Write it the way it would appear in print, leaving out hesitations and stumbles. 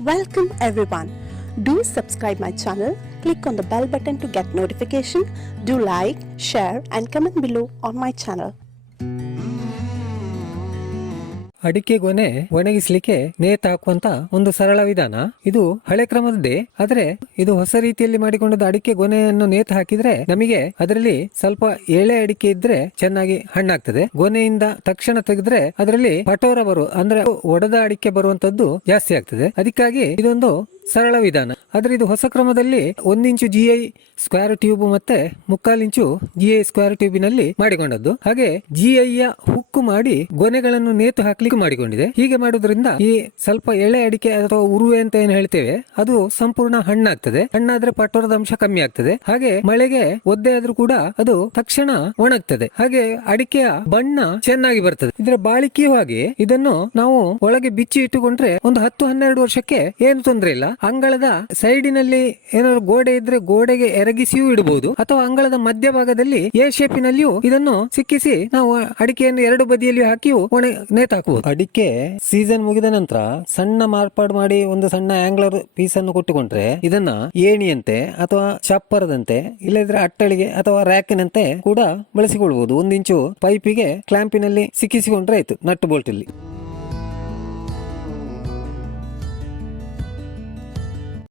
Welcome everyone. Do subscribe my channel. Click on the bell button to get notification. Do like, share and comment below on my channel. ಅಡಿಕೆ ಗೊನೆ ಒಣಗಿಸ್ಲಿಕ್ಕೆ ನೇತು ಹಾಕುವಂತ ಒಂದು ಸರಳ ವಿಧಾನ. ಇದು ಹಳೆ ಕ್ರಮದ್ದೇ, ಆದ್ರೆ ಇದು ಹೊಸ ರೀತಿಯಲ್ಲಿ ಮಾಡಿಕೊಂಡದ್ದು. ಅಡಿಕೆ ಗೊನೆಯನ್ನು ನೇತು ಹಾಕಿದ್ರೆ ನಮಗೆ ಅದರಲ್ಲಿ ಸ್ವಲ್ಪ ಎಳೆ ಅಡಿಕೆ ಇದ್ರೆ ಚೆನ್ನಾಗಿ ಹಣ್ಣಾಗ್ತದೆ. ಗೊನೆಯಿಂದ ತಕ್ಷಣ ತೆಗೆದ್ರೆ ಅದರಲ್ಲಿ ಪಟೋರ ಅಂದ್ರೆ ಒಡೆದ ಅಡಿಕೆ ಬರುವಂತದ್ದು ಜಾಸ್ತಿ ಆಗ್ತದೆ. ಅದಕ್ಕಾಗಿ ಇದೊಂದು ಸರಳ ವಿಧಾನ. ಆದ್ರೆ ಇದು ಹೊಸ ಕ್ರಮದಲ್ಲಿ 1 ಇಂಚು GI ಸ್ಕ್ವೇರ್ ಟ್ಯೂಬ್ ಮತ್ತೆ 3/4 ಇಂಚು GI ಸ್ಕ್ವೇರ್ ಟ್ಯೂಬಿನಲ್ಲಿ ಮಾಡಿಕೊಂಡದ್ದು. ಹಾಗೆ GI ಯ ಹುಕ್ಕು ಮಾಡಿ ಗೊನೆಗಳನ್ನು ನೇತು ಹಾಕ್ಲಿಕ್ಕೆ ಮಾಡಿಕೊಂಡಿದೆ. ಹೀಗೆ ಮಾಡೋದ್ರಿಂದ ಈ ಸ್ವಲ್ಪ ಎಳೆ ಅಡಿಕೆ ಅಥವಾ ಉರುವೆ ಅಂತ ಏನ್ ಹೇಳ್ತೇವೆ ಅದು ಸಂಪೂರ್ಣ ಹಣ್ಣಾಗ್ತದೆ. ಹಣ್ಣಾದ್ರೆ ಪಟೋರದ ಅಂಶ ಕಮ್ಮಿ ಆಗ್ತದೆ. ಹಾಗೆ ಮಳೆಗೆ ಒದ್ದೆ ಆದ್ರೂ ಕೂಡ ಅದು ತಕ್ಷಣ ಒಣಗ್ತದೆ. ಹಾಗೆ ಅಡಿಕೆಯ ಬಣ್ಣ ಚೆನ್ನಾಗಿ ಬರ್ತದೆ. ಇದರ ಬಾಳಿಕೆಯೂ ಹಾಗೆ. ಇದನ್ನು ನಾವು ಒಳಗೆ ಬಿಚ್ಚಿ ಇಟ್ಟುಕೊಂಡ್ರೆ ಒಂದು 10-12 ವರ್ಷಕ್ಕೆ ಏನು ತೊಂದರೆ ಇಲ್ಲ. ಅಂಗಳದ ಸೈಡಿನಲ್ಲಿ ಏನಾದ್ರು ಗೋಡೆ ಇದ್ರೆ ಗೋಡೆಗೆ ಎರಗಿಸಿಯೂ ಇಡಬಹುದು, ಅಥವಾ ಅಂಗಳದ ಮಧ್ಯಭಾಗದಲ್ಲಿ ಎ ಶೇಪಿನಲ್ಲಿಯೂ ಇದನ್ನು ಸಿಕ್ಕಿಸಿ ನಾವು ಅಡಿಕೆಯನ್ನು 2 ಬದಿಯಲ್ಲಿ ಹಾಕಿಯೂ ನೇತು ಹಾಕಬಹುದು. ಅಡಿಕೆ ಸೀಸನ್ ಮುಗಿದ ನಂತರ ಸಣ್ಣ ಮಾರ್ಪಾಡು ಮಾಡಿ ಒಂದು ಸಣ್ಣ ಆಂಗ್ಲರ್ ಪೀಸ್ ಅನ್ನು ಕೊಟ್ಟುಕೊಂಡ್ರೆ ಇದನ್ನ ಏಣಿಯಂತೆ ಅಥವಾ ಚಪ್ಪರದಂತೆ ಇಲ್ಲದ್ರೆ ಅಟ್ಟಳಿಗೆ ಅಥವಾ ರ್ಯಾಕಿನಂತೆ ಕೂಡ ಬಳಸಿಕೊಳ್ಳಬಹುದು. 1 ಇಂಚು ಪೈಪಿಗೆ ಕ್ಲಾಂಪಿನಲ್ಲಿ ಸಿಕ್ಕಿಸಿಕೊಂಡ್ರೆ ಆಯ್ತು, ನಟ್ಟು ಬೋಲ್ಟ್ ಇಲ್ಲಿ.